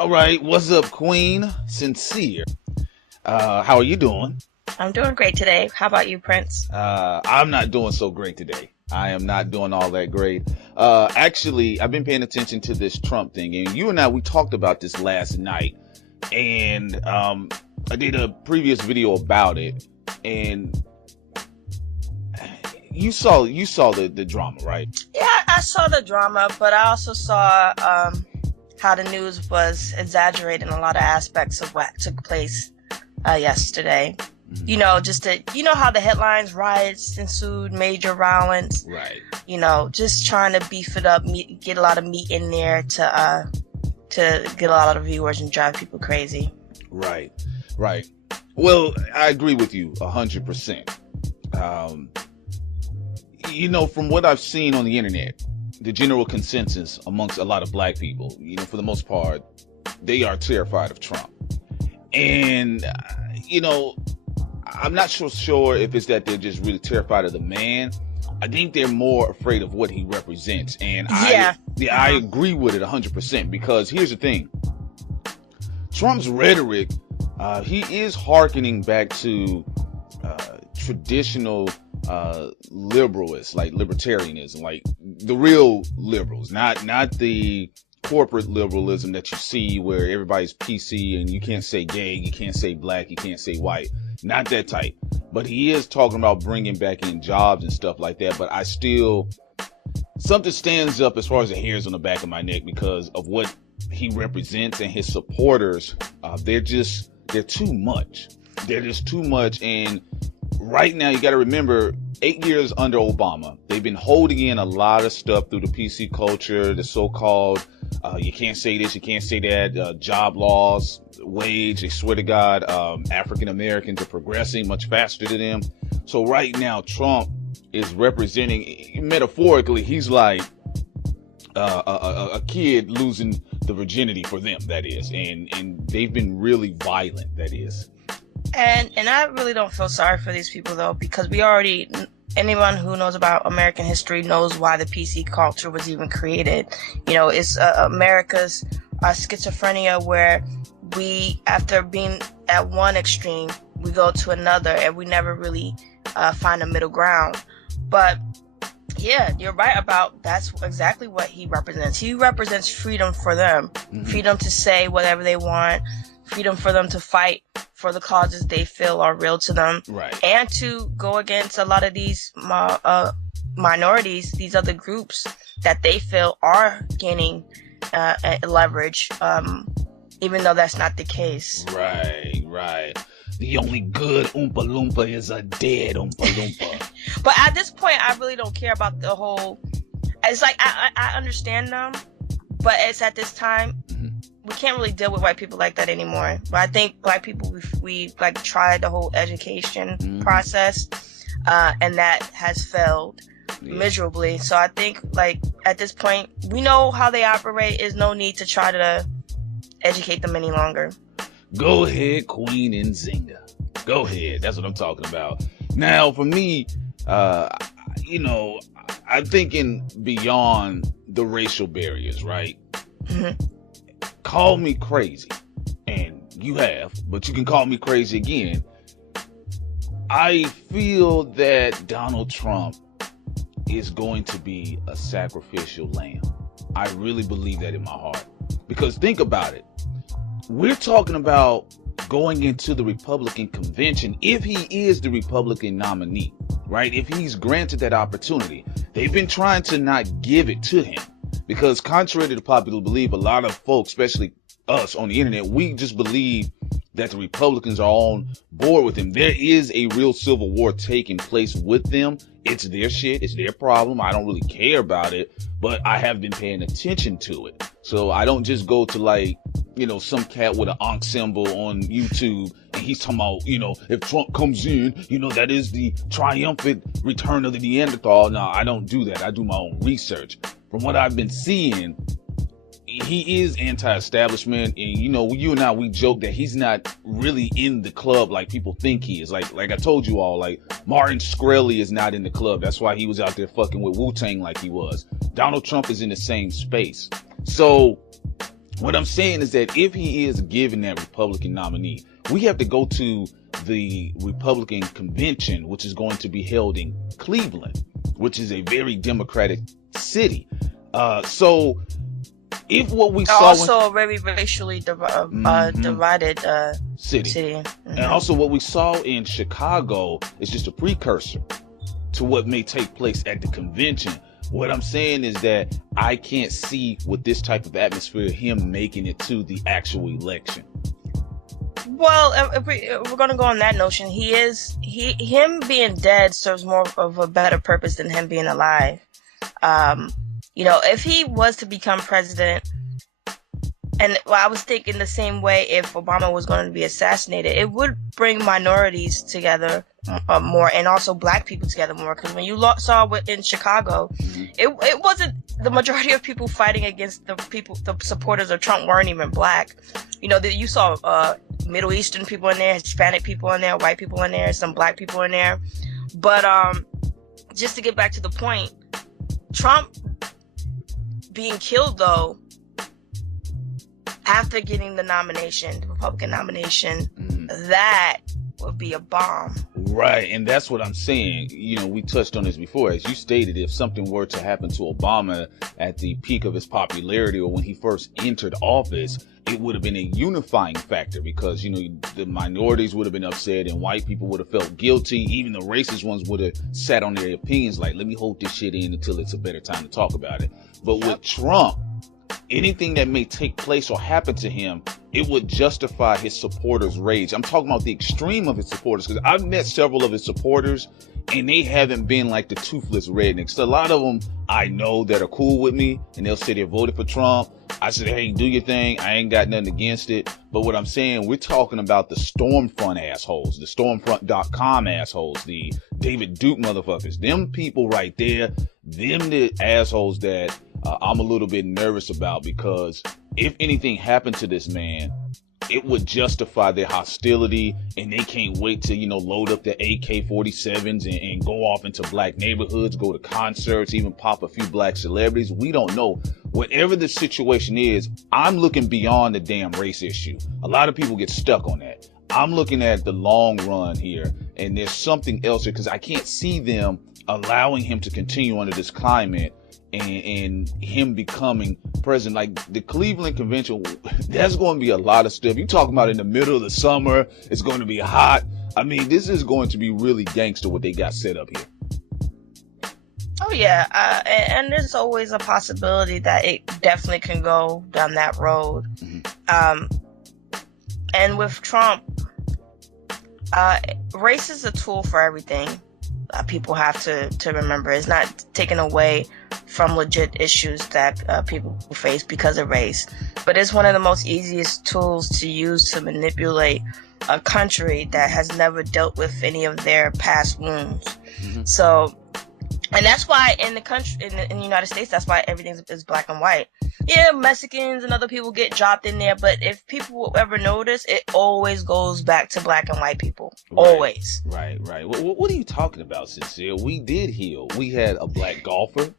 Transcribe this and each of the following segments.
All right, what's up, Queen? Sincere. How are you doing? I'm doing great today. How about you, Prince? I'm not doing so great today. I am not doing all that great. Actually, I've been paying attention to this Trump thing, and you and I, we talked about this last night, and I did a previous video about it, and you saw the drama, right? Yeah, I saw the drama, but I also saw how the news was exaggerating a lot of aspects of what took place yesterday. Mm-hmm. You know, how the headlines, riots ensued, major violence. Right. You know, just trying to beef it up, get a lot of meat in there to get a lot of viewers and drive people crazy. Right. Well, I agree with you 100%. You know, from what I've seen on the internet, the general consensus amongst a lot of black people, you know, for the most part, they are terrified of Trump. And, you know, I'm not so sure if it's that they're just really terrified of the man. I think they're more afraid of what he represents. And I agree with it 100%, because here's the thing. Trump's rhetoric, he is hearkening back to traditional liberalists, like libertarianism, like the real liberals, not the corporate liberalism that you see where everybody's PC and you can't say gay, you can't say black, you can't say white. Not that type. But he is talking about bringing back in jobs and stuff like that. But I still, something stands up as far as the hairs on the back of my neck because of what he represents, and his supporters. They're too much. They're just too much. And right now, you got to remember, 8 years under Obama, they've been holding in a lot of stuff through the PC culture, the so-called, you can't say this, you can't say that, job laws, wage. They swear to God, African Americans are progressing much faster than them. So right now, Trump is representing, metaphorically, he's like a kid losing the virginity for them, that is. And they've been really violent, that is. And I really don't feel sorry for these people, though, because anyone who knows about American history knows why the PC culture was even created. You know, it's America's schizophrenia, where we, after being at one extreme, we go to another, and we never really find a middle ground. But yeah, you're right about that's exactly what he represents. He represents freedom for them, freedom to say whatever they want, freedom for them to fight for the causes they feel are real to them, right, and to go against a lot of these minorities, these other groups that they feel are gaining leverage, even though that's not the case. Right. The only good Oompa Loompa is a dead Oompa Loompa. But at this point, I really don't care about the whole. It's like I understand them, but it's at this time. We can't really deal with white people like that anymore. But I think black people, we like tried the whole education process, and that has failed miserably. So I think, like, at this point, we know how they operate. There's no need to try to educate them any longer. Go ahead, Queen Nzinga. Go ahead. That's what I'm talking about. Now, for me, you know, I'm thinking beyond the racial barriers, right? Call me crazy, and you have, but you can call me crazy again. I feel that Donald Trump is going to be a sacrificial lamb. I really believe that in my heart. Because think about it. We're talking about going into the Republican convention if he is the Republican nominee, right? If he's granted that opportunity. They've been trying to not give it to him. Because contrary to the popular belief, a lot of folks, especially us on the internet, we just believe that the Republicans are on board with him. There is a real civil war taking place with them. It's their shit. It's their problem. I don't really care about it, but I have been paying attention to it. So I don't just go to, like, you know, some cat with an Ankh symbol on YouTube and he's talking about, you know, if Trump comes in, you know, that is the triumphant return of the Neanderthal. No, I don't do that. I do my own research. From what I've been seeing, he is anti-establishment, and you know, you and I, we joke that he's not really in the club like people think he is. Like I told you all, like Martin Shkreli is not in the club. That's why he was out there fucking with Wu-Tang like he was. Donald Trump is in the same space. So What I'm saying is that if he is given that Republican nominee, we have to go to the Republican convention, which is going to be held in Cleveland, which is a very Democratic city. So if what we saw also a very racially divided city. And also what we saw in Chicago is just a precursor to what may take place at the convention. What I'm saying is that I can't see with this type of atmosphere him making it to the actual election. Well, if we're going to go on that notion, him being dead serves more of a better purpose than him being alive. If he was to become president, and I was thinking the same way if Obama was going to be assassinated, it would bring minorities together more, and also black people together more. Because when you saw in Chicago, it wasn't the majority of people fighting against the supporters of Trump weren't even black. You saw Middle Eastern people in there, Hispanic people in there, white people in there, some black people in there. But just to get back to the point, Trump being killed, though, after getting the nomination, the Republican nomination, that would be a bomb. Right, and that's what I'm saying. We touched on this before. As you stated, if something were to happen to Obama at the peak of his popularity or when he first entered office, it would have been a unifying factor because, the minorities would have been upset and white people would have felt guilty. Even the racist ones would have sat on their opinions like, let me hold this shit in until it's a better time to talk about it. But with Trump, anything that may take place or happen to him, it would justify his supporters' rage. I'm talking about the extreme of his supporters, because I've met several of his supporters and they haven't been like the toothless rednecks. A lot of them I know that are cool with me and they'll say they voted for Trump. I said, hey, do your thing. I ain't got nothing against it. But what I'm saying, we're talking about the Stormfront assholes, the Stormfront.com assholes, the David Duke motherfuckers. Them people right there, them the assholes that I'm a little bit nervous about, because if anything happened to this man, it would justify their hostility, and they can't wait to, load up their AK-47s and go off into black neighborhoods, go to concerts, even pop a few black celebrities. We don't know. Whatever the situation is, I'm looking beyond the damn race issue. A lot of people get stuck on that. I'm looking at the long run here, and there's something else here, because I can't see them allowing him to continue under this climate and him becoming president. Like the Cleveland convention, there's going to be a lot of stuff. You talking about in the middle of the summer, it's going to be hot. I mean, this is going to be really gangster what they got set up here. Oh yeah, and there's always a possibility that it definitely can go down that road. And with Trump, race is a tool for everything. People have to remember it's not taken away from legit issues that people face because of race, but it's one of the most easiest tools to use to manipulate a country that has never dealt with any of their past wounds. So, and that's why in the country, in the United States, that's why everything is black and white. Yeah, Mexicans and other people get dropped in there, but if people will ever notice, it always goes back to black and white people. Right. Always. Right. What are you talking about, Sincere? We did heal. We had a black golfer.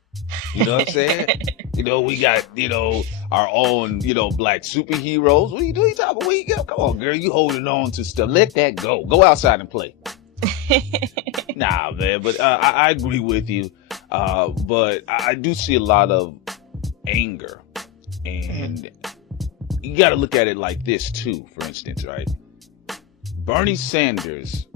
You know what I'm saying? We got, our own, black superheroes. What are you doing? Where you go? Come on, girl. You holding on to stuff. Let that go. Go outside and play. Nah, man. But I agree with you. But I do see a lot of anger. And you got to look at it like this, too, for instance, right? Bernie Sanders,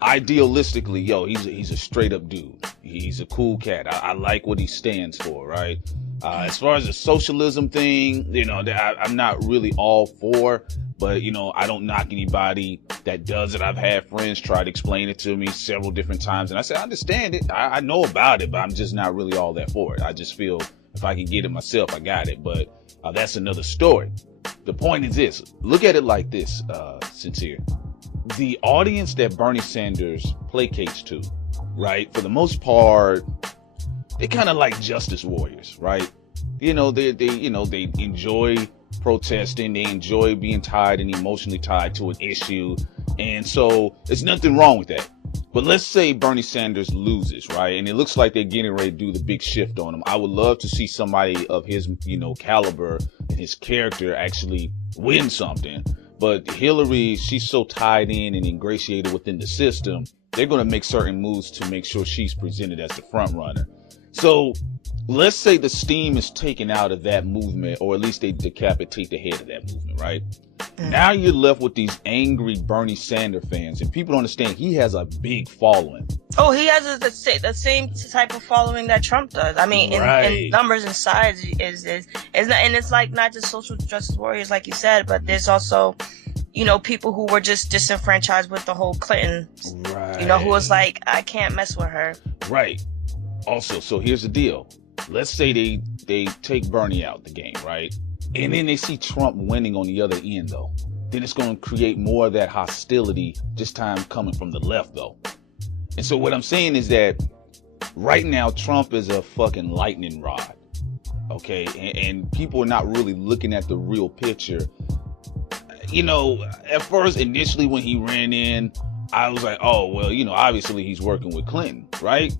idealistically, he's a straight up dude. He's a cool cat. I like what he stands for, right? As far as the socialism thing, I'm not really all for, but, I don't knock anybody that does it. I've had friends try to explain it to me several different times, and I said, I understand it. I know about it, but I'm just not really all that for it. I just feel if I can get it myself, I got it. But that's another story. The point is this. Look at it like this, Sincere. The audience that Bernie Sanders placates to, right, for the most part, they kind of like justice warriors, right? They enjoy protesting. They enjoy being tied and emotionally tied to an issue. And so there's nothing wrong with that. But let's say Bernie Sanders loses, right? And it looks like they're getting ready to do the big shift on him. I would love to see somebody of his, caliber and his character actually win something. But Hillary, she's so tied in and ingratiated within the system, they're going to make certain moves to make sure she's presented as the front runner. So let's say the steam is taken out of that movement, or at least they decapitate the head of that movement, right? Now you're left with these angry Bernie Sanders fans, and people don't understand he has a big following. Oh, he has the same type of following that Trump does. I mean, in numbers and size is not, and it's like not just social justice warriors, like you said, but there's also, you know, people who were just disenfranchised with the whole Clinton, right? You know, who was like, I can't mess with her, right? Also, so here's the deal. Let's say they take Bernie out the game, right? And then they see Trump winning on the other end, though. Then it's going to create more of that hostility, this time coming from the left, though. And so what I'm saying is that right now, Trump is a fucking lightning rod, okay? And people are not really looking at the real picture. You know, at first, initially when he ran in, I was like, oh, well, you know, obviously he's working with Clinton, right?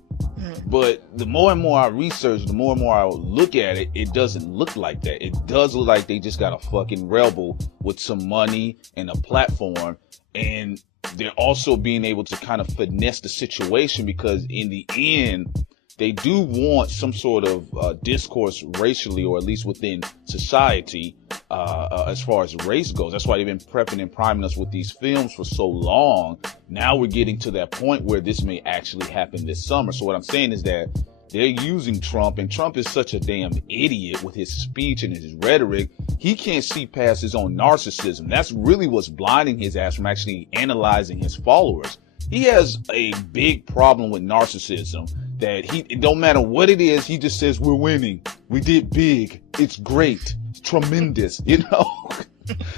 But the more and more I research, the more and more I look at it, it doesn't look like that. It does look like they just got a fucking rebel with some money and a platform. And they're also being able to kind of finesse the situation, because in the end, they do want some sort of discourse racially, or at least within society, as far as race goes. That's why they've been prepping and priming us with these films for so long. Now we're getting to that point where this may actually happen this summer. So what I'm saying is that they're using Trump, and Trump is such a damn idiot with his speech and his rhetoric. He can't see past his own narcissism. That's really what's blinding his ass from actually analyzing his followers. He has a big problem with narcissism, that it don't matter what it is, he just says, we're winning, we did big, it's great, it's tremendous, you know?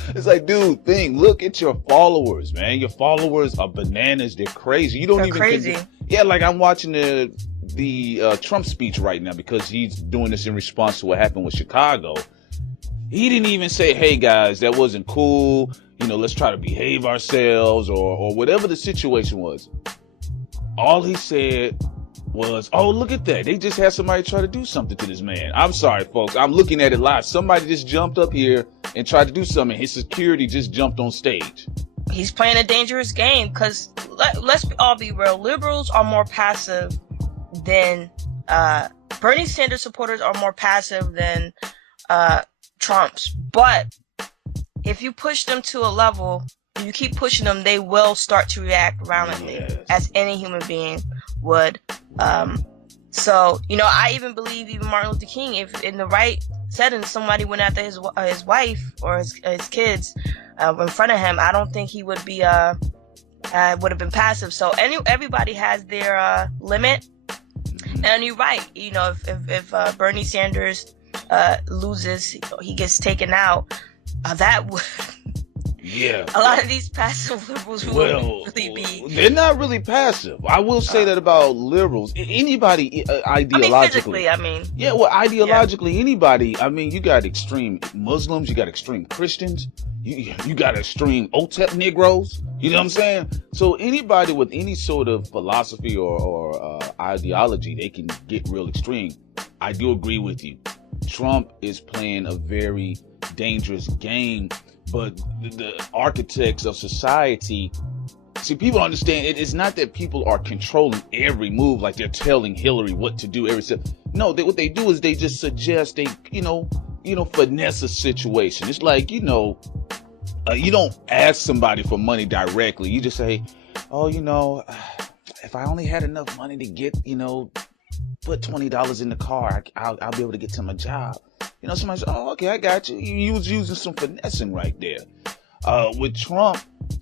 It's like, dude, look at your followers, man. Your followers are bananas. They're crazy. They're crazy. Yeah, like I'm watching the Trump speech right now, because he's doing this in response to what happened with Chicago. He didn't even say, hey guys, that wasn't cool, you know, let's try to behave ourselves, or whatever the situation was. All he said was, oh, look at that, they just had somebody try to do something to this man. I'm sorry, folks, I'm looking at it live. Somebody just jumped up here and tried to do something. His security just jumped on stage. He's playing a dangerous game, because let's all be real. Liberals are more passive than Bernie Sanders supporters are more passive than Trump's. But if you push them to a level, you keep pushing them, they will start to react violently, as any human being would. So, you know, I even believe even Martin Luther King, if in the right setting somebody went after his wife or his kids in front of him, I don't think he would be would have been passive. So everybody has their limit. And you're right, you know, if Bernie Sanders loses, he gets taken out, that would a lot of these passive liberals would really be. They're not really passive. I will say that about liberals. Anybody ideologically. Ideologically, anybody. I mean, you got extreme Muslims, you got extreme Christians, you got extreme OTEP Negroes. You know what I'm saying? So anybody with any sort of philosophy or ideology, they can get real extreme. I do agree with you. Trump is playing a very dangerous game. But the architects of society, see, people understand it's not that people are controlling every move, like they're telling Hillary what to do every step. No, what they do is they just suggest finesse a situation. It's like, you don't ask somebody for money directly. You just say, oh, if I only had enough money to get, put $20 in the car, I'll be able to get to my job. Somebody says, oh, okay, I got you. You was using some finessing right there. With Trump,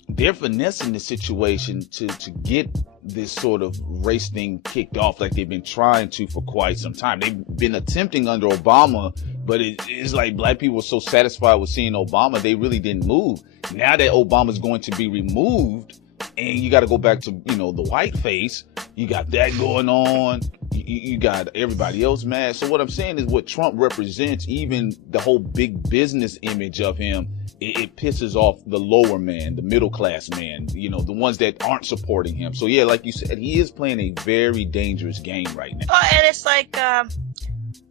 they're finessing the situation to get this sort of race thing kicked off, like they've been trying to for quite some time. They've been attempting under Obama, but it's like black people were so satisfied with seeing Obama, they really didn't move. Now that Obama's going to be removed, and you got to go back to, the white face, you got that going on. You got everybody else mad. So what I'm saying is what Trump represents, even the whole big business image of him, it pisses off the lower man, the middle class man, the ones that aren't supporting him. So yeah, like you said, he is playing a very dangerous game right now. And it's like,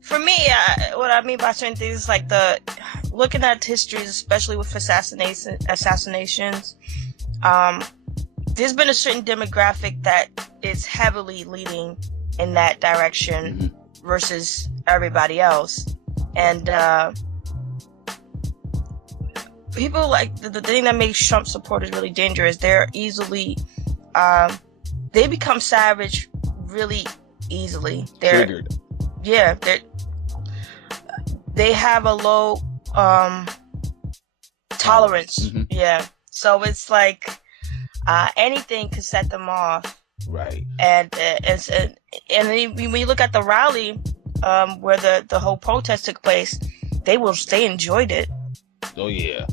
for me, what I mean by certain things is like looking at histories, especially with assassinations, there's been a certain demographic that is heavily leading in that direction versus everybody else. And people like the thing that makes Trump supporters really dangerous. They're easily, they become savage really easily. They're triggered. Yeah, they have a low tolerance. Yeah, so it's like anything could set them off. Right. And when you look at the rally, where the whole protest took place, they enjoyed it. Oh yeah.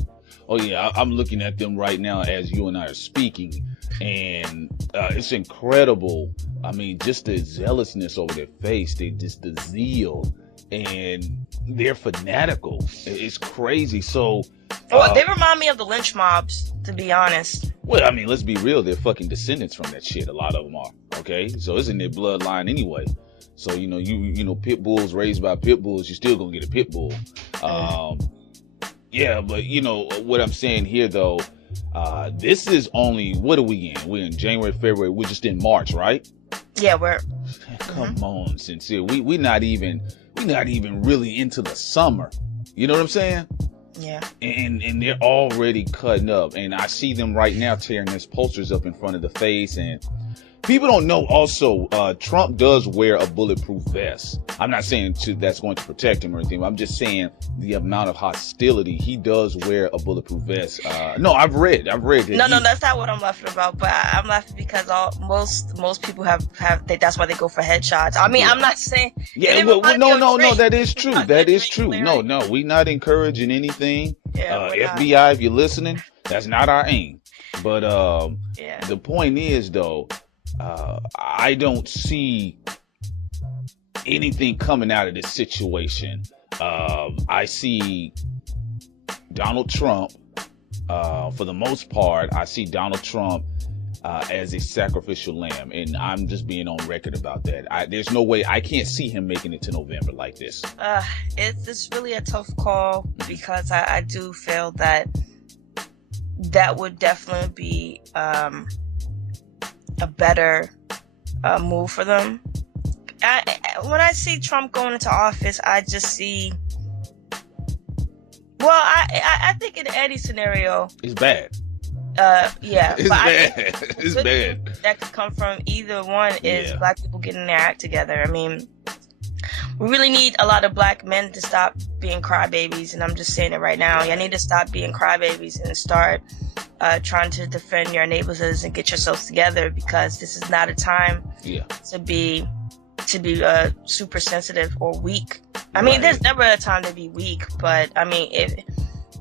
I'm looking at them right now as you and I are speaking, and it's incredible. I mean, just the zealousness over their face, the zeal, and they're fanatical. It's crazy. So, they remind me of the lynch mobs, to be honest. Well, I mean, let's be real. They're fucking descendants from that shit. A lot of them are. Okay, so it's in their bloodline anyway. So you know, pit bulls raised by pit bulls, you're still gonna get a pit bull. Yeah, but you know what I'm saying here though. This is only, what are we in? We're in January, February. We're just in March, right? Yeah, we're. Come on, sincere. We're not even really into the summer. You know what I'm saying? Yeah. And they're already cutting up, and I see them right now tearing his posters up in front of the face. And people don't know also, Trump does wear a bulletproof vest. I'm not saying that's going to protect him or anything. I'm just saying the amount of hostility. He does wear a bulletproof vest. No, I've read that. No, that's not what I'm laughing about. But I'm laughing because most people have that's why they go for headshots. I mean, I'm not saying. Yeah, no, that is true. That is true. No, we're not encouraging anything. Yeah, FBI, if you're listening, that's not our aim. But the point is though, I don't see anything coming out of this situation. I see Donald Trump, for the most part, I see Donald Trump as a sacrificial lamb, and I'm just being on record about that. There's no way, I can't see him making it to November like this. It's really a tough call, because I do feel that would definitely be a better move for them. When I see Trump going into office, I just see. Well, I think in any scenario, it's bad. Yeah, it's bad. It's bad. That could come from either one is black people getting their act together. I mean, we really need a lot of black men to stop being crybabies, and I'm just saying it right now. You need to stop being crybabies and start trying to defend your neighborhoods and get yourselves together, because this is not a time to be super sensitive or weak. I mean, there's never a time to be weak, but I mean, you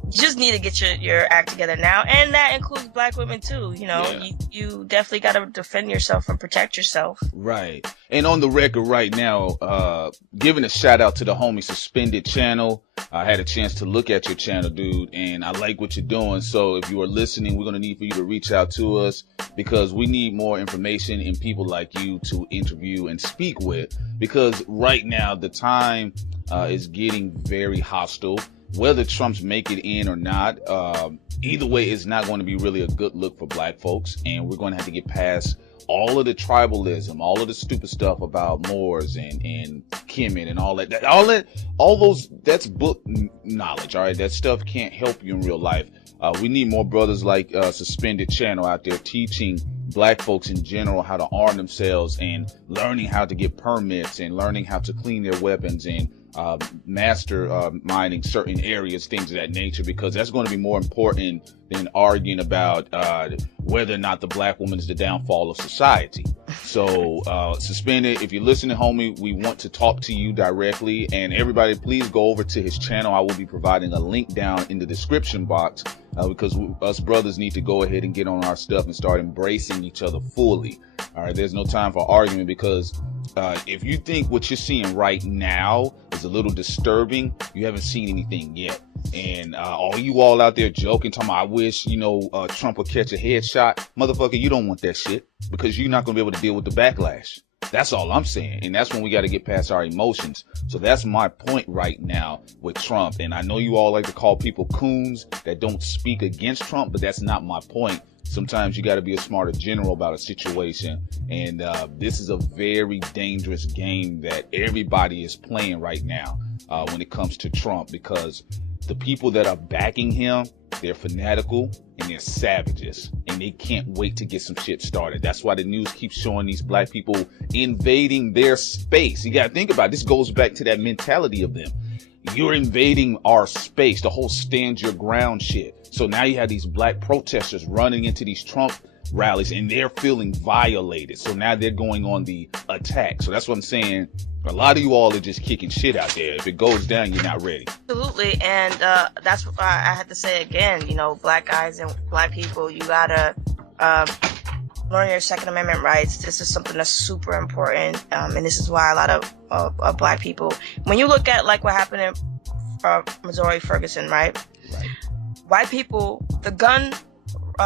just need to get your act together now, and that includes black women too. You know, you definitely got to defend yourself and protect yourself. Right. And on the record right now, giving a shout out to the homie Suspended channel. I had a chance to look at your channel, dude, and I like what you're doing. So if you are listening, we're going to need for you to reach out to us, because we need more information and people like you to interview and speak with, because right now the time is getting very hostile. Whether Trump's make it in or not, either way, it's not going to be really a good look for black folks. And we're going to have to get past all of the tribalism, all of the stupid stuff about Moors and Kemet and all that. All those, that's book knowledge. All right. That stuff can't help you in real life. We need more brothers like Suspended channel out there teaching black folks in general how to arm themselves, and learning how to get permits, and learning how to clean their weapons, and master mining certain areas, things of that nature, because that's going to be more important than arguing about whether or not the black woman is the downfall of society. So Suspended, if you're listening, homie, we want to talk to you directly, and everybody please go over to his channel. I will be providing a link down in the description box, because us brothers need to go ahead and get on our stuff and start embracing each other fully. All right, there's no time for argument, because if you think what you're seeing right now is a little disturbing, you haven't seen anything yet. And all you all out there joking, talking about, I wish, Trump would catch a headshot. Motherfucker, you don't want that shit, because you're not going to be able to deal with the backlash. That's all I'm saying. And that's when we got to get past our emotions. So that's my point right now with Trump. And I know you all like to call people coons that don't speak against Trump, but that's not my point. Sometimes you got to be a smarter general about a situation. And this is a very dangerous game that everybody is playing right now when it comes to Trump, because the people that are backing him, they're fanatical and they're savages, and they can't wait to get some shit started. That's why the news keeps showing these black people invading their space. You got to think about it. This goes back to that mentality of them. You're invading our space, the whole stand your ground shit. So now you have these black protesters running into these Trump rallies and they're feeling violated. So now they're going on the attack. So that's what I'm saying. A lot of you all are just kicking shit out there. If it goes down, you're not ready. Absolutely. And that's why I had to say again, you know, black guys and black people, you gotta learn your Second Amendment rights. This is something that's super important. And this is why a lot of black people, when you look at like what happened in Missouri, Ferguson, right? White people, the gun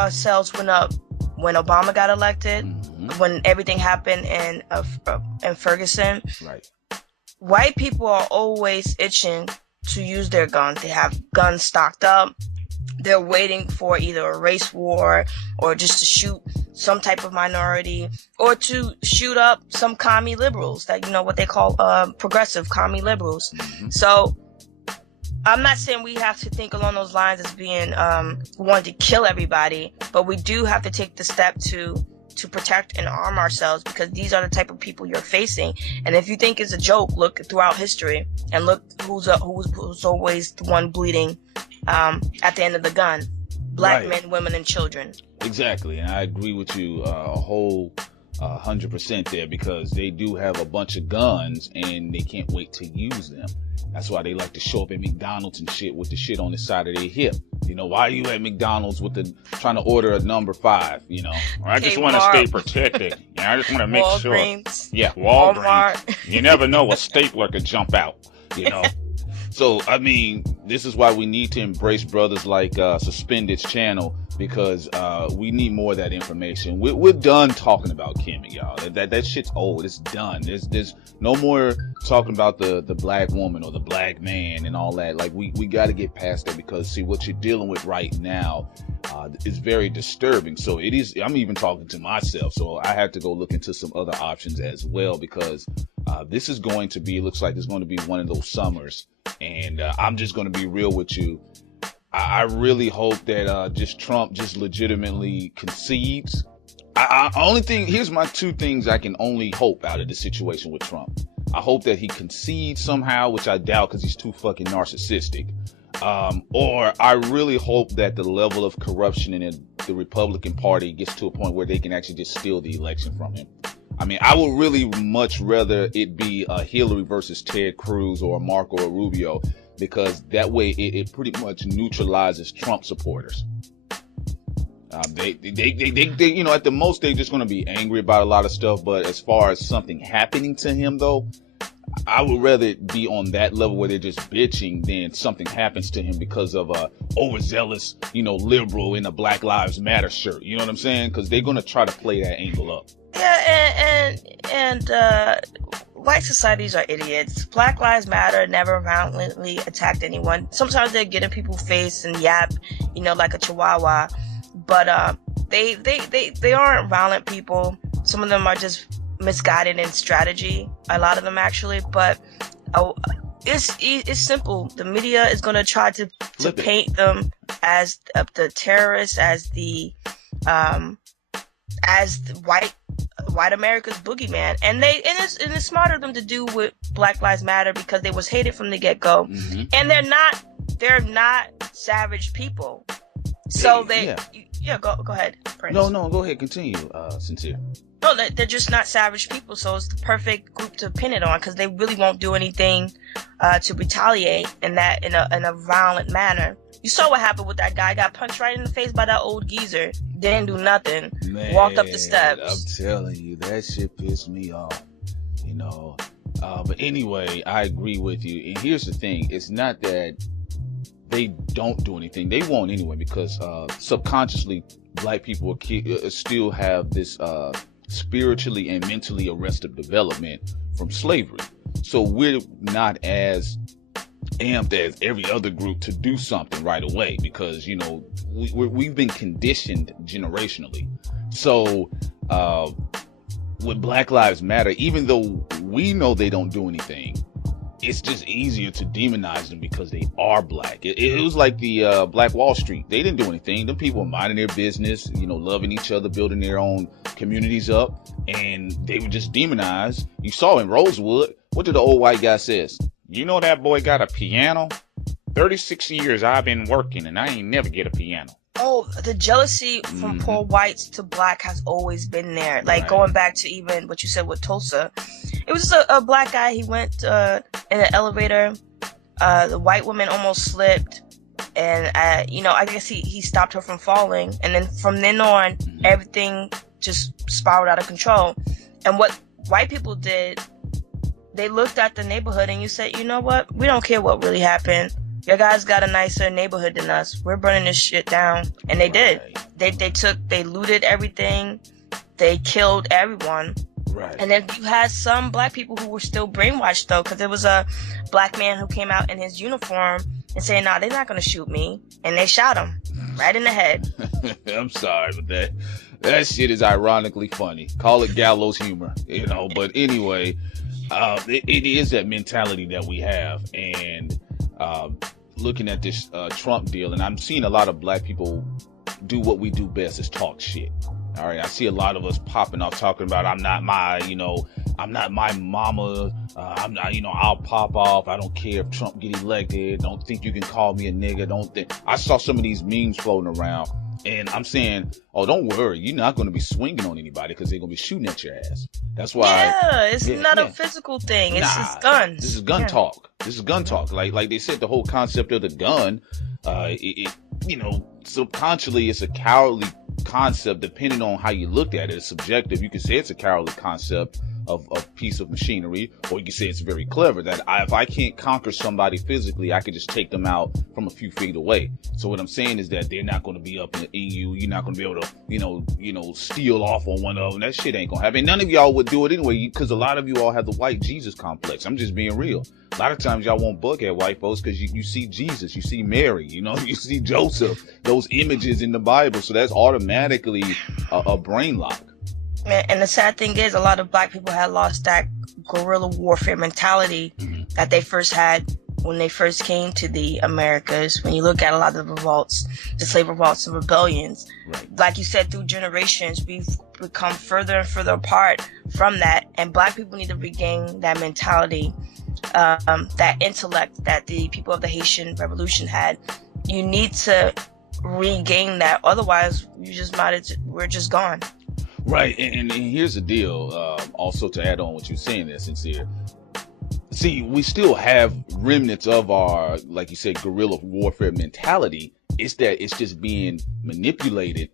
sales went up when Obama got elected, when everything happened in Ferguson. Right. White people are always itching to use their guns. They have guns stocked up. They're waiting for either a race war or just to shoot some type of minority or to shoot up some commie liberals, that, you know, what they call progressive commie liberals. So I'm not saying we have to think along those lines as being wanting to kill everybody, but we do have to take the step to protect and arm ourselves, because these are the type of people you're facing. And if you think it's a joke, look throughout history and look who's always the one bleeding at the end of the gun. Black men, women, and children. Exactly. And I agree with you a whole 100% there, because they do have a bunch of guns and they can't wait to use them. That's why they like to show up at McDonald's and shit with the shit on the side of their hip. You know, why are you at McDonald's with trying to order a number 5, you know? I just want to stay protected. I just want to make sure. Yeah, Walgreens. You never know, a stapler could jump out, you know? So, I mean, this is why we need to embrace brothers like Suspended's channel, because we need more of that information. We're done talking about Kimmy, y'all. That shit's old. It's done. There's no more talking about the black woman or the black man and all that. Like, we got to get past that, because, see, what you're dealing with right now is very disturbing. So it is. I'm even talking to myself. So I had to go look into some other options as well, because this is going to be, looks like it's going to be one of those summers. And I'm just going to be real with you. I really hope that just Trump just legitimately concedes. Here's my 2 things I can only hope out of this situation with Trump. I hope that he concedes somehow, which I doubt, because he's too fucking narcissistic. Or I really hope that the level of corruption in the Republican Party gets to a point where they can actually just steal the election from him. I mean, I would really much rather it be a Hillary versus Ted Cruz or a Marco Rubio, because that way it pretty much neutralizes Trump supporters. They you know, at the most, they're just going to be angry about a lot of stuff. But as far as something happening to him, though, I would rather it be on that level where they're just bitching than something happens to him because of a overzealous, you know, liberal in a Black Lives Matter shirt. You know what I'm saying? Because they're going to try to play that angle up. Yeah, and white societies are idiots. Black Lives Matter never violently attacked anyone. Sometimes they get in people's face and yap, you know, like a chihuahua. But they aren't violent people. Some of them are just misguided in strategy. A lot of them actually. But it's simple. The media is going to try to paint them as the terrorists, as the white America's boogeyman, and it's smart of them to do with Black Lives Matter, because they was hated from the get-go. And they're not savage people. So go ahead, Prince. No, go ahead, continue, Sincere. No, they're just not savage people, so it's the perfect group to pin it on, because they really won't do anything to retaliate in a violent manner. You saw what happened with that guy. Got punched right in the face by that old geezer. Didn't do nothing. Man, walked up the steps. I'm telling you, that shit pissed me off. You know. But anyway, I agree with you. And here's the thing. It's not that they don't do anything. They won't anyway, because subconsciously, black people still have this spiritually and mentally arrested development from slavery. So we're not as amped as every other group to do something right away, because we've been conditioned generationally. So with Black Lives Matter, even though we know they don't do anything, it's just easier to demonize them because they are black. It was like the Black Wall Street. They didn't do anything. Them people were minding their business, loving each other, building their own communities up, and they were just demonized. You saw in Rosewood, what did the old white guy says? You know that boy got a piano? 36 years I've been working and I ain't never get a piano. Oh, the jealousy from poor whites to black has always been there. Like, going back to even what you said with Tulsa. It was just a black guy. He went in an elevator. The white woman almost slipped. And, I guess he stopped her from falling. And then from then on, everything just spiraled out of control. And what white people did, they looked at the neighborhood and you said, you know what? We don't care what really happened. Your guys got a nicer neighborhood than us. We're burning this shit down. And they did. They looted everything. They killed everyone. Right. And then you had some black people who were still brainwashed, though, because there was a black man who came out in his uniform and said, nah, they're not going to shoot me. And they shot him right in the head. I'm sorry, but that shit is ironically funny. Call it gallows humor, But anyway, it is that mentality that we have. And looking at this Trump deal, and I'm seeing a lot of black people do what we do best, is talk shit. All right, I see a lot of us popping off talking about I'm not my mama. I'm not, I'll pop off. I don't care if Trump get elected. Don't think you can call me a nigga. I saw some of these memes floating around, and I'm saying, oh, don't worry, you're not going to be swinging on anybody because they're going to be shooting at your ass. That's why. It's not a physical thing. It's just guns. This is gun talk. This is gun talk. Like they said, the whole concept of the gun, subconsciously it's a cowardly concept depending on how you look at it. It's subjective. You can say it's a cowardly concept of a piece of machinery, or you can say it's very clever that if I can't conquer somebody physically, I can just take them out from a few feet away. So what I'm saying is that they're not going to be up in you. You're not going to be able to steal off on one of them. That shit ain't going to happen. None of y'all would do it anyway, because a lot of you all have the white Jesus complex. I'm just being real. A lot of times y'all won't bug at white folks because you see Jesus, you see Mary, you see Joseph, those images in the Bible. So that's automatically a brain lock. And the sad thing is, a lot of black people had lost that guerrilla warfare mentality that they first had when they first came to the Americas. When you look at a lot of the revolts, the slave revolts and rebellions, like you said, through generations, we've become further and further apart from that. And black people need to regain that mentality, that intellect that the people of the Haitian Revolution had. You need to regain that. Otherwise, we're just gone. Right, and here's the deal, also to add on what you're saying there, Sincere. See, we still have remnants of our, like you said, guerrilla warfare mentality. It's that it's just being manipulated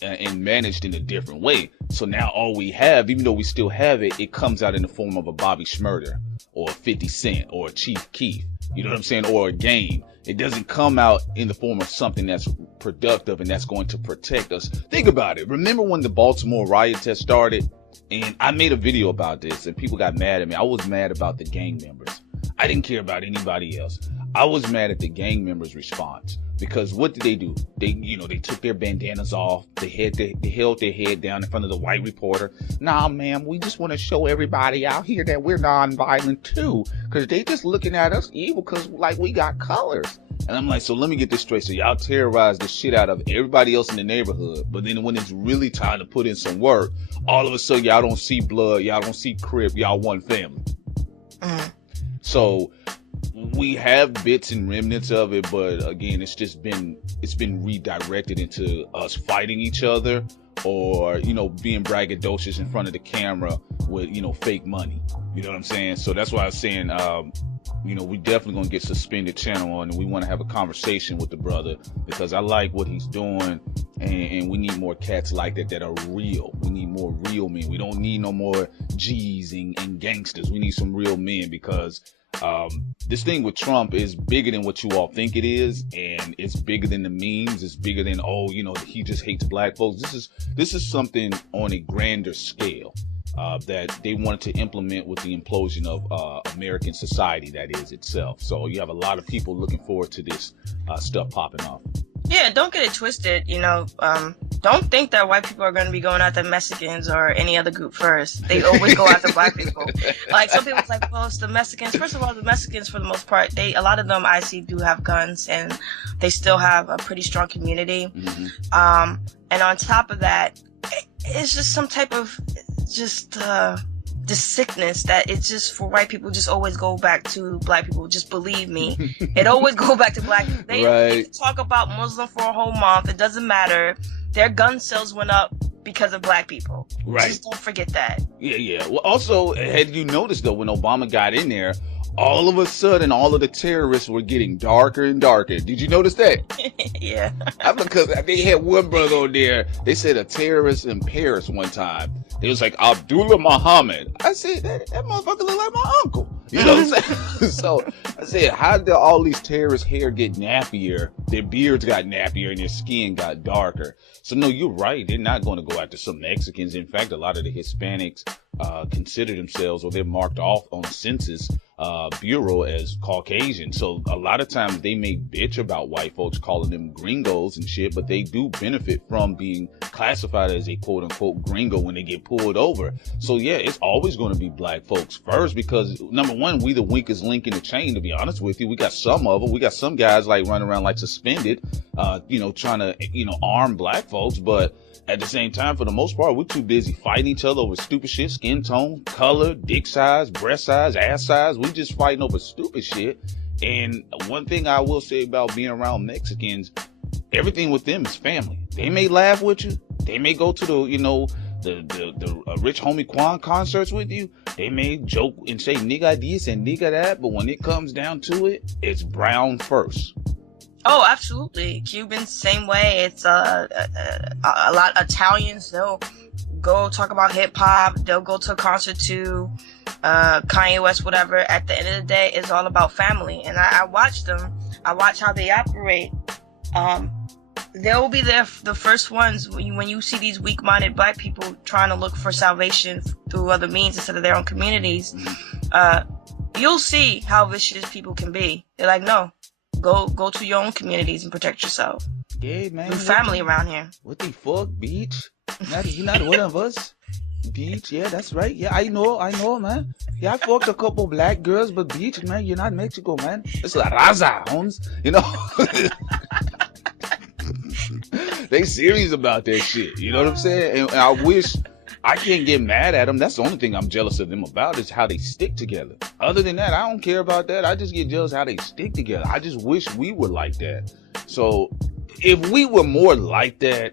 and managed in a different way. So now all we have, even though we still have it, it comes out in the form of a Bobby Shmurda or a 50 Cent or a Chief Keef, you know what I'm saying, or a game. It doesn't come out in the form of something that's productive and that's going to protect us. Think about it. Remember when the Baltimore riots had started? And I made a video about this and people got mad at me. I was mad about the gang members. I didn't care about anybody else. I was mad at the gang members' response, because what did they do? They took their bandanas off. They held their head down in front of the white reporter. Nah, ma'am, we just want to show everybody out here that we're nonviolent too, because they just looking at us evil because we got colors. And I'm like, so let me get this straight. So y'all terrorize the shit out of everybody else in the neighborhood, but then when it's really time to put in some work, all of a sudden y'all don't see blood, y'all don't see crib, y'all one family. So we have bits and remnants of it, but again, it's been redirected into us fighting each other, or being braggadocious in front of the camera with fake money. You know what I'm saying? So that's why I was saying, we definitely gonna get Suspended channel on, and we want to have a conversation with the brother, because I like what he's doing, and we need more cats like that are real. We need more real men. We don't need no more G's and gangsters. We need some real men, because This thing with Trump is bigger than what you all think it is, and it's bigger than the memes. It's bigger than, oh, you know, he just hates black folks. This is something on a grander scale that they wanted to implement with the implosion of American society, that is itself. So you have a lot of people looking forward to this stuff popping off. Yeah, don't get it twisted. You know, don't think that white people are going to be going after Mexicans or any other group first. They always go after black people. Like, some people's like, well, it's the Mexicans. First of all, the Mexicans, for the most part, a lot of them I see do have guns, and they still have a pretty strong community. Mm-hmm. And on top of that, it's just some type of this sickness that it's just for white people just always go back to black people. Just believe me, it always go back to black people. They talk about Muslim for a whole month. It doesn't matter. Their gun sales went up because of black people. Right. Just don't forget that. Yeah. Well, also, had you noticed though, when Obama got in there, all of a sudden, all of the terrorists were getting darker and darker. Did you notice that? Yeah. Because they had one brother on there. They said a terrorist in Paris one time. It was like Abdullah Muhammad. I said, that motherfucker look like my uncle. You know what I'm saying? So I said, how did all these terrorists' hair get nappier? Their beards got nappier and their skin got darker. So no, you're right. They're not going to go after some Mexicans. In fact, a lot of the Hispanics consider themselves, or they're marked off on the census bureau as Caucasian. So a lot of times they may bitch about white folks calling them gringos and shit, but they do benefit from being classified as a quote unquote gringo when they get pulled over. So yeah, it's always going to be black folks first, because number one, we the weakest link in the chain, to be honest with you. We got some of them. We got some guys like running around like suspended, trying to, arm black folks. But at the same time, for the most part, we're too busy fighting each other over stupid shit, skin tone, color, dick size, breast size, ass size. We just fighting over stupid shit. And one thing I will say about being around Mexicans, everything with them is family. They may laugh with you. They may go to the Rich Homie Quan concerts with you. They may joke and say nigga this and nigga that, but when it comes down to it, it's brown first. Oh, absolutely. Cubans, same way. It's a lot of Italians. They'll go talk about hip hop. They'll go to a concert to Kanye West, whatever. At the end of the day, it's all about family. And I watch them. I watch how they operate. They'll be there, the first ones when you see these weak-minded black people trying to look for salvation through other means instead of their own communities. You'll see how vicious people can be. They're like, no. Go to your own communities and protect yourself. Yeah, man. Your family around here. What the fuck, bitch? You're not one of us. Bitch, yeah, that's right. Yeah, I know, man. Yeah, I fucked a couple black girls, but bitch, man, you're not Mexico, man. It's La Raza, Holmes. They serious about that shit. You know what I'm saying? And I wish... I can't get mad at them. That's the only thing I'm jealous of them about, is how they stick together. Other than that, I don't care about that. I just get jealous how they stick together. I just wish we were like that. So if we were more like that,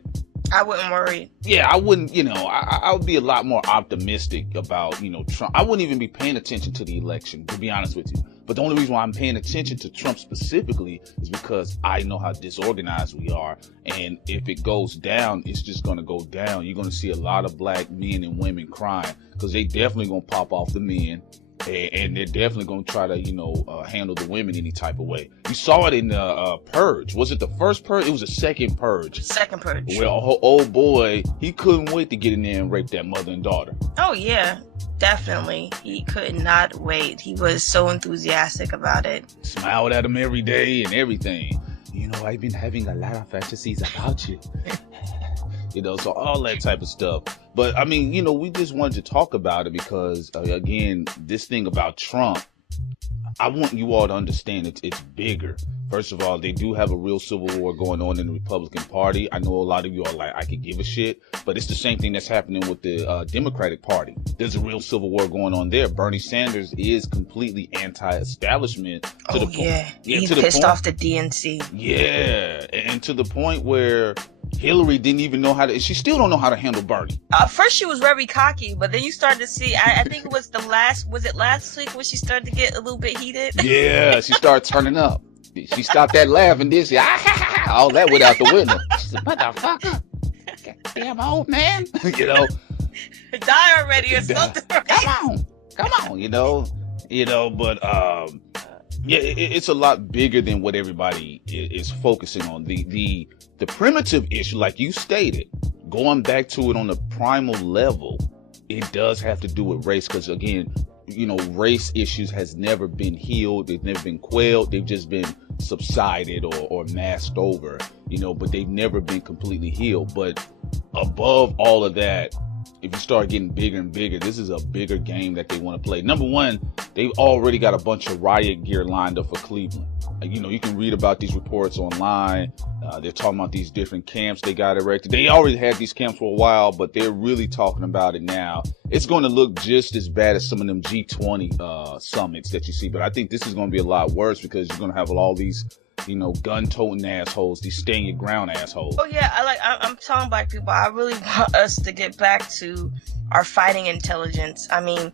I wouldn't worry. Yeah, I wouldn't, I would be a lot more optimistic about, Trump. I wouldn't even be paying attention to the election, to be honest with you. But the only reason why I'm paying attention to Trump specifically is because I know how disorganized we are. And if it goes down, it's just going to go down. You're going to see a lot of black men and women crying, because they definitely going to pop off the men. And they're definitely going to try to, handle the women any type of way. You saw it in the Purge. Was it the first Purge? It was the second Purge. Second Purge. Where old boy, he couldn't wait to get in there and rape that mother and daughter. Oh, yeah. Definitely. He could not wait. He was so enthusiastic about it. Smiled at him every day and everything. I've been having a lot of fantasies about you. So all that type of stuff. But I mean, we just wanted to talk about it because, again, this thing about Trump, I want you all to understand it's bigger. First of all, they do have a real civil war going on in the Republican Party. I know a lot of you are like, I could give a shit, but it's the same thing that's happening with the Democratic Party. There's a real civil war going on there. Bernie Sanders is completely anti-establishment. He's pissed off the DNC. Yeah, and to the point where Hillary didn't even know how to, she still don't know how to handle Bernie. First she was very cocky, but then you started to see, I think it was last week when she started to get a little bit heated? Yeah, she started turning up. She stopped that laughing, did she? All that went out the window. She said, motherfucker. Damn old man. Die already or something. Come on. But yeah, it's a lot bigger than what everybody is focusing on. The primitive issue, like you stated, going back to it on the primal level, it does have to do with race, because again, race issues has never been healed. They've never been quelled. They've just been subsided or masked over, but they've never been completely healed. But above all of that, if you start getting bigger and bigger, this is a bigger game that they want to play. Number one, they've already got a bunch of riot gear lined up for Cleveland. You can read about these reports online. They're talking about these different camps they got erected. They already had these camps for a while, but they're really talking about it now. It's going to look just as bad as some of them G20 summits that you see, but I think this is going to be a lot worse, because you're going to have all these gun-toting assholes, these stand-your-ground assholes. Oh yeah, I'm telling black people, I really want us to get back to our fighting intelligence. I mean,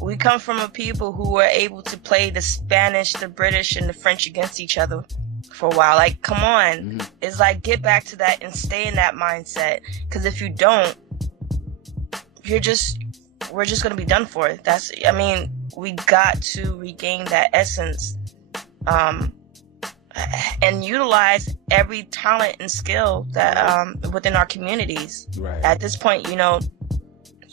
we come from a people who were able to play the Spanish, the British, and the French against each other for a while. Like, come on. Mm-hmm. It's like, get back to that and stay in that mindset. Because if you don't, we're just going to be done for. We got to regain that essence. And utilize every talent and skill that within our communities. Right. At this point, you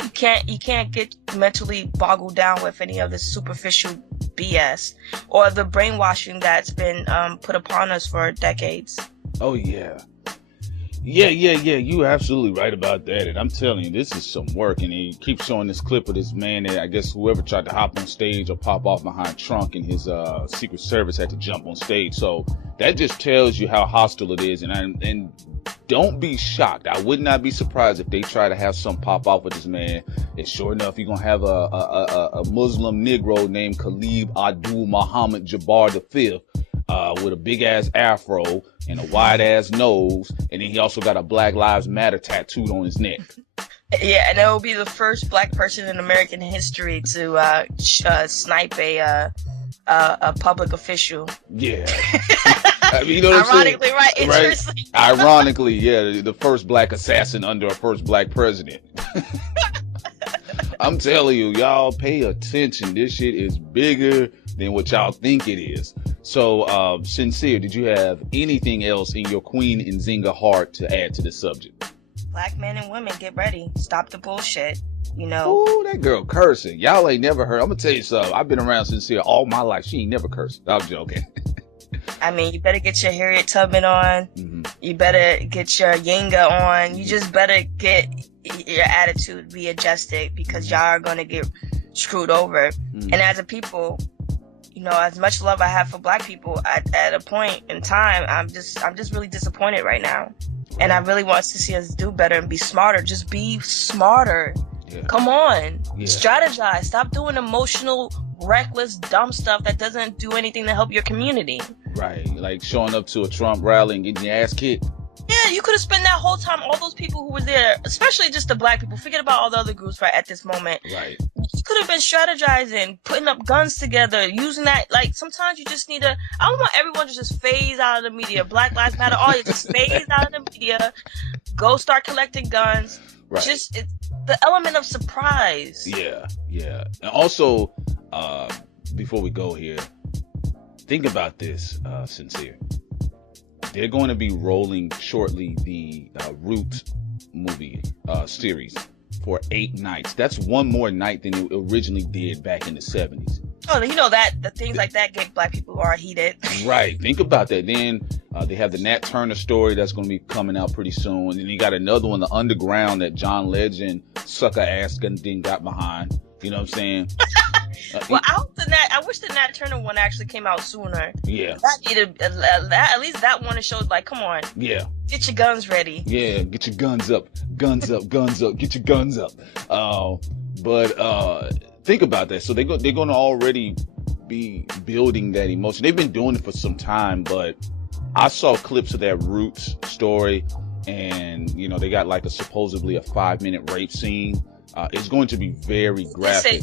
can't get mentally boggled down with any of this superficial BS or the brainwashing that's been put upon us for decades. Oh yeah. Yeah. You absolutely right about that. And I'm telling you, this is some work. And he keeps showing this clip of this man that I guess whoever tried to hop on stage or pop off behind Trump, and his Secret Service had to jump on stage. So that just tells you how hostile it is. And don't be shocked. I would not be surprised if they try to have some pop off with this man. And sure enough, you're going to have a Muslim Negro named Khalid Abdul Muhammad Jabbar V. With a big ass afro and a wide ass nose, and then he also got a Black Lives Matter tattooed on his neck. Yeah, and it will be the first black person in American history to snipe a public official. Yeah. I mean, ironically, right? Interesting. Right? Ironically, yeah, the first black assassin under a first black president. I'm telling you, y'all pay attention. This shit is bigger than what y'all think it is. So, Sincere, did you have anything else in your Queen Nzinga heart to add to this subject? Black men and women, get ready. Stop the bullshit. Ooh, that girl cursing. Y'all ain't never heard. I'm gonna tell you something. I've been around Sincere all my life. She ain't never cursed. I'm joking. I mean, you better get your Harriet Tubman on. Mm-hmm. You better get your Yinga on. You just better get your attitude be adjusted, because y'all are gonna get screwed over. Mm-hmm. And as a people, as much love I have for black people, at a point in time, I'm just really disappointed right now. And I really want to see us do better and be smarter. Just be smarter. Yeah. Come on. Yeah. Strategize. Stop doing emotional, reckless, dumb stuff that doesn't do anything to help your community. Right. Like showing up to a Trump rally and getting your ass kicked. Yeah, you could have spent that whole time, all those people who were there, especially just the black people, forget about all the other groups right at this moment. Right. You could have been strategizing, putting up guns together, using that. Like, sometimes you just need I don't want everyone to just phase out of the media. Black Lives Matter, all you just phase out of the media, go start collecting guns. Right. Just the element of surprise. Yeah. And also, before we go here, think about this, Sincere. They're going to be rolling shortly the Roots movie series for 8 nights. That's one more night than it originally did back in the 70s. Oh, that the things like that get black people are heated. Right. Think about that. Then they have the Nat Turner story that's going to be coming out pretty soon. And then you got another one, The Underground, that John Legend sucker ass then got behind. You know what I'm saying? Well, I wish the Nat Turner one actually came out sooner. Yeah. At least that one showed, like, come on. Yeah. Get your guns ready. Yeah, get your guns up. Guns up, guns up. Get your guns up. But think about that. So they're going to already be building that emotion. They've been doing it for some time, but I saw clips of that Roots story, and, they got like supposedly a 5-minute rape scene. It's going to be very graphic.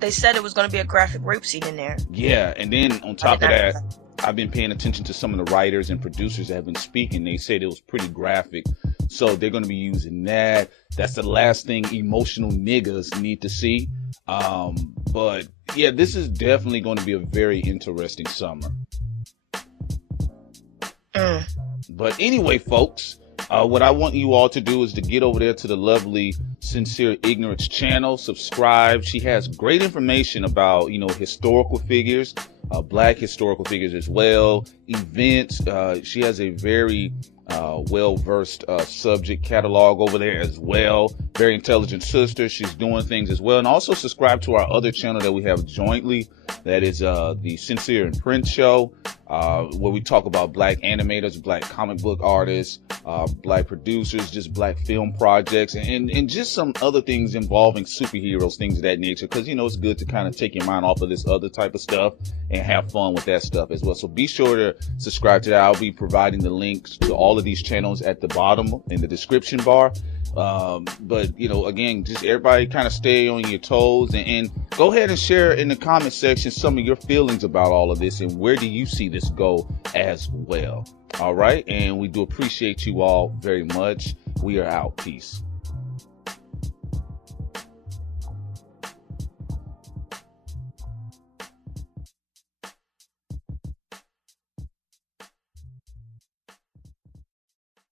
They said it was going to be a graphic rape scene in there. Yeah, and then on top of that, I've been paying attention to some of the writers and producers that have been speaking. They said it was pretty graphic. So they're going to be using that. That's the last thing emotional niggas need to see. But yeah, this is definitely going to be a very interesting summer. But anyway, folks, what I want you all to do is to get over there to the lovely Sincere Ignorance channel, subscribe. She has great information about, historical figures, black historical figures as well, events. She has a very well-versed subject catalog over there as well. Very intelligent sister. She's doing things as well. And also subscribe to our other channel that we have jointly. That is the Sincere and Prince Show, where we talk about black animators, black comic book artists, black producers, just black film projects, and just some other things involving superheroes, things of that nature. Because, it's good to kind of take your mind off of this other type of stuff and have fun with that stuff as well. So be sure to subscribe to that. I'll be providing the links to all of these channels at the bottom in the description bar. But again, just everybody kind of stay on your toes and go ahead and share in the comment section some of your feelings about all of this and where do you see this go as well. All right. And we do appreciate you all very much. We are out. Peace.